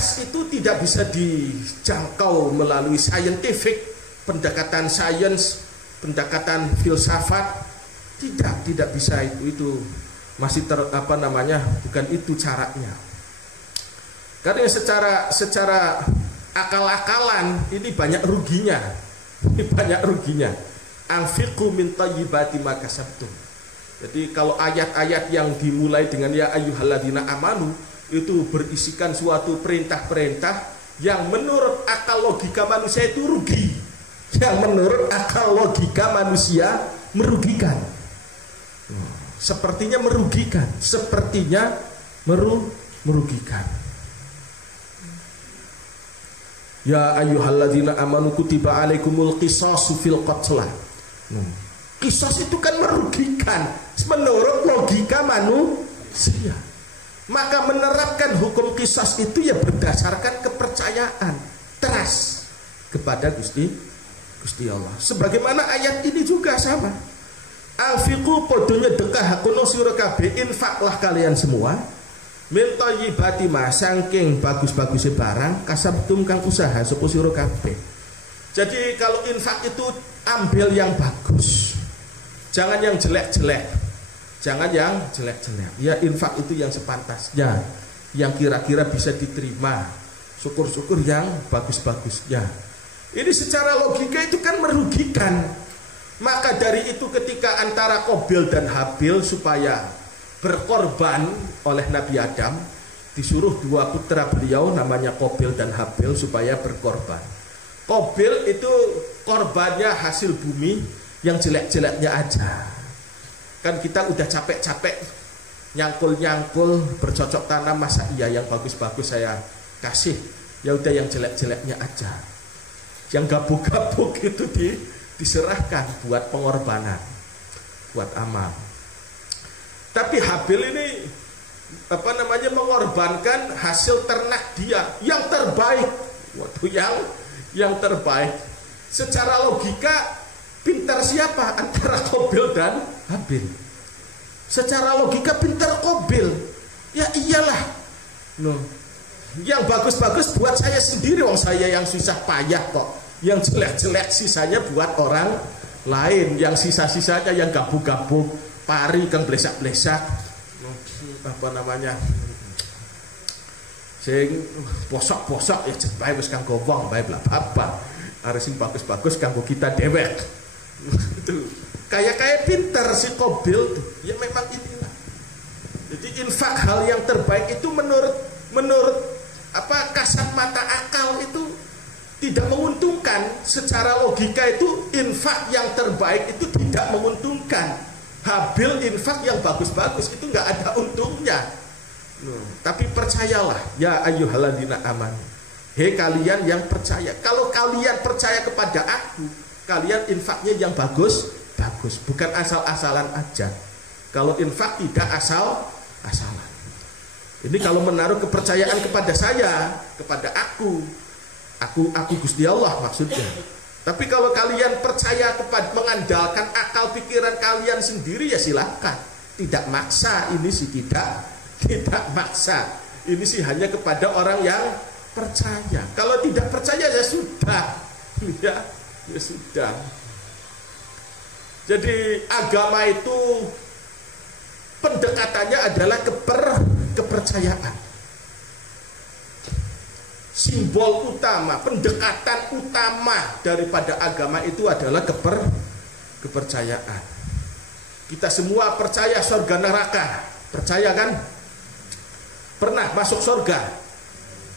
kias itu tidak bisa dijangkau melalui scientific, pendekatan sains, pendekatan filsafat. Tidak bisa itu masih bukan itu caranya. Karena secara akal-akalan ini banyak ruginya. Anfiqu min thayyibati ma kasabtum. Jadi kalau ayat-ayat yang dimulai dengan ya ayyuhalladzina amanu itu berisikan suatu perintah-perintah yang menurut akal logika manusia itu rugi. Yang menurut akal logika manusia merugikan. Sepertinya merugikan, merugikan. Ya ayyuhalladzina amanu kutiba alaikumul qisasu fil qatla. Qisas itu kan merugikan menurut logika manusia. Maka menerapkan hukum qisas itu ya berdasarkan kepercayaan, trust kepada Gusti Allah. Sebagaimana ayat ini juga sama. Alfiqu podonya dekah hakuno sira kabeh, infaklah kalian semua min thayyibati ma saking bagus-bagusnya barang kasabtum kang usaha sapa sira kabeh. Jadi kalau infak itu ambil yang bagus, jangan yang jelek-jelek. Ya infak itu yang sepantasnya, yang kira-kira bisa diterima. Syukur-syukur yang bagus-bagusnya. Ini secara logika itu kan merugikan. Maka dari itu ketika antara Qabil dan Habil supaya berkorban oleh Nabi Adam, disuruh dua putra beliau namanya Qabil dan Habil supaya berkorban. Qabil itu korbannya hasil bumi yang jelek-jeleknya aja. Kan kita udah capek-capek nyangkul-nyangkul bercocok tanam, masa iya yang bagus-bagus saya kasih? Ya udah yang jelek-jeleknya aja. Yang gabuk-gabuk itu diserahkan buat pengorbanan, buat amal. Tapi Habil ini mengorbankan hasil ternak dia yang terbaik. Yang terbaik. Secara logika pintar siapa antara Qabil dan Habil? Secara logika pintar Qabil. Ya iyalah. Yang bagus-bagus buat saya sendiri, wong saya yang susah payah kok. Yang jelek-jelek sisanya buat orang lain. Yang sisa-sisanya yang gabung-gabung, pari kang blesak-blesak. Sing posok-posok ya bae wis kanggo wong bae bla apa. Are sing bagus-bagus kanggo kita dewek. Itu kayak pinter si Qabil tuh. Ya memang inilah. Jadi infak hal yang terbaik itu menurut kasat mata akal itu tidak menguntungkan. Secara logika itu infak yang terbaik itu tidak menguntungkan. Habil infak yang bagus-bagus itu nggak ada untungnya. Tapi percayalah ya ayyuhalladzina amanu, hei kalian yang percaya, kalau kalian percaya kepada aku, kalian infaknya yang bagus, bukan asal-asalan aja. Kalau infak tidak asal-asalan. Ini kalau menaruh kepercayaan kepada saya, kepada aku Gusti Allah maksudnya. Tapi kalau kalian percaya kepada mengandalkan akal pikiran kalian sendiri ya silakan. Tidak maksa, ini sih tidak maksa. Ini sih hanya kepada orang yang percaya. Kalau tidak percaya ya sudah. Ya sudah. Jadi agama itu pendekatannya adalah kepercayaan. Simbol utama, pendekatan utama daripada agama itu adalah kepercayaan. Kita semua percaya surga neraka. Percaya kan? Pernah masuk surga?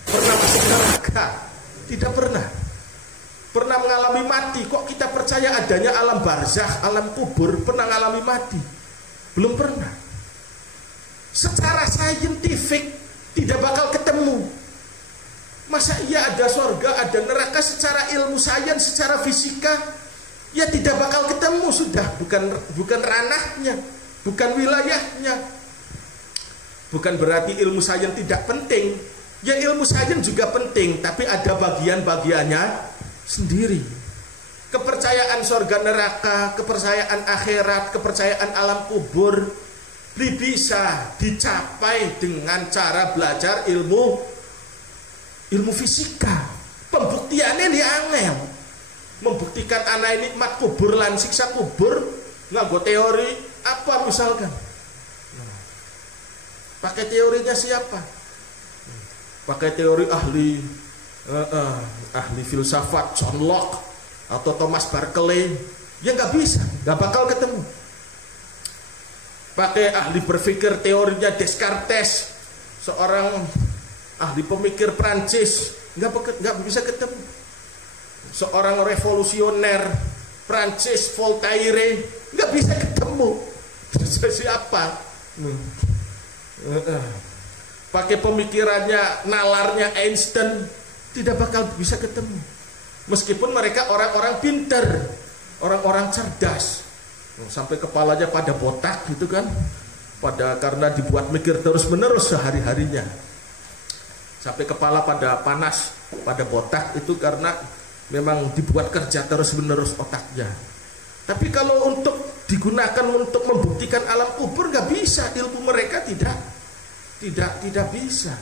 Pernah masuk neraka? Tidak pernah. Pernah mengalami mati? Kok kita percaya adanya alam barzakh, alam kubur? Pernah mengalami mati? Belum pernah. Secara saintifik tidak bakal ketemu. Masa iya ada surga, ada neraka? Secara ilmu sains, secara fisika ya tidak bakal ketemu. Sudah bukan ranahnya, bukan wilayahnya. Bukan berarti ilmu sains tidak penting. Ya ilmu sains juga penting, tapi ada bagian-bagiannya sendiri. Kepercayaan surga neraka, kepercayaan akhirat, kepercayaan alam kubur bisa dicapai dengan cara belajar ilmu ilmu fisika. Pembuktiannya dia angel. Membuktikan anak nikmat kubur lan siksa kubur nganggo teori apa misalkan. Pakai teorinya siapa? Pakai teori ahli filsafat John Locke atau Thomas Berkeley. Ya nggak bisa, nggak bakal ketemu. Pakai ahli berpikir teorinya Descartes, seorang ahli pemikir Prancis, nggak bisa ketemu. Seorang revolusioner Prancis Voltaire nggak bisa ketemu. Siapa? Pakai pemikirannya, nalarnya Einstein tidak bakal bisa ketemu. Meskipun mereka orang-orang pintar, orang-orang cerdas, sampai kepalanya pada botak gitu kan, karena dibuat mikir terus-menerus sehari-harinya, sampai kepala pada panas, pada botak itu karena memang dibuat kerja terus-menerus otaknya. Tapi kalau untuk digunakan untuk membuktikan alam kubur nggak bisa, ilmu mereka tidak bisa.